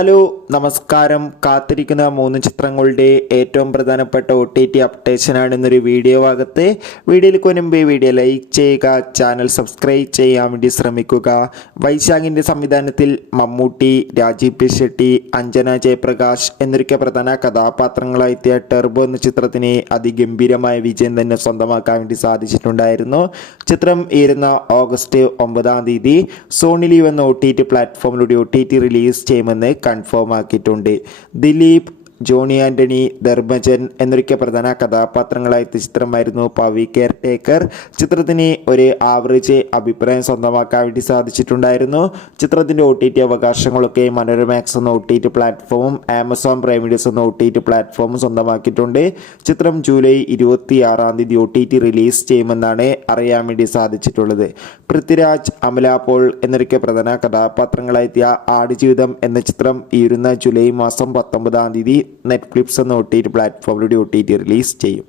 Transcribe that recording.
Hello നമസ്കാരം. കാത്തിരിക്കുന്ന 3 ചിത്രങ്ങളുടെ ഏറ്റവും പ്രധാനപ്പെട്ട OTT അപ്ഡേഷനാണ് ഇന്നൊരു വീഡിയോ ഭാഗത്ത്. വീഡിയോയിലേക്ക് മുൻപ് വീഡിയോ ലൈക്ക് ചെയ്യുക, ചാനൽ സബ്സ്ക്രൈബ് ചെയ്യാൻ വേണ്ടി ശ്രമിക്കുക. വൈശാഖിൻ്റെ സംവിധാനത്തിൽ മമ്മൂട്ടി, രാജീവ് പി ഷെട്ടി, അഞ്ജന ജയപ്രകാശ് എന്നൊക്കെ പ്രധാന കഥാപാത്രങ്ങളായെത്തിയ ടെർബോ എന്ന ചിത്രത്തിന് അതിഗംഭീരമായ വിജയം തന്നെ സ്വന്തമാക്കാൻ വേണ്ടി സാധിച്ചിട്ടുണ്ടായിരുന്നു. ചിത്രം ഇരുന്ന ഓഗസ്റ്റ് 9 സോണി ലീവ് എന്ന OTT പ്ലാറ്റ്ഫോമിലൂടെ OTT റിലീസ് ചെയ്യുമെന്ന് കൺഫേം ആക്കിയിട്ടുണ്ട്. ദിലീപ്, ജോണി ആൻ്റണി, ധർമ്മജൻ എന്നൊക്കെ പ്രധാന കഥാപാത്രങ്ങളായെത്തിയ ചിത്രമായിരുന്നു പവി കെയർ ടേക്കർ. ചിത്രത്തിന് ഒരു ആവറേജ് അഭിപ്രായം സ്വന്തമാക്കാൻ വേണ്ടി സാധിച്ചിട്ടുണ്ടായിരുന്നു. ചിത്രത്തിൻ്റെ OTT അവകാശങ്ങളൊക്കെ മനോരമാക്സ് എന്ന OTT പ്ലാറ്റ്ഫോമും ആമസോൺ പ്രൈം വീഡിയോസ് എന്ന OTT പ്ലാറ്റ്ഫോമും സ്വന്തമാക്കിയിട്ടുണ്ട്. ചിത്രം ജൂലൈ 26 OTT റിലീസ് ചെയ്യുമെന്നാണ് അറിയാൻ വേണ്ടി സാധിച്ചിട്ടുള്ളത്. പൃഥ്വിരാജ്, അമല പോൾ എന്നൊക്കെ പ്രധാന കഥാപാത്രങ്ങളായെത്തിയ ആടുജീവിതം എന്ന ചിത്രം ജൂലൈ മാസം 19 നെറ്റ്ഫ്ലിക്സ് എന്ന OTT പ്ലാറ്റ്ഫോമിലൂടെ OTT റിലീസ് ചെയ്യും.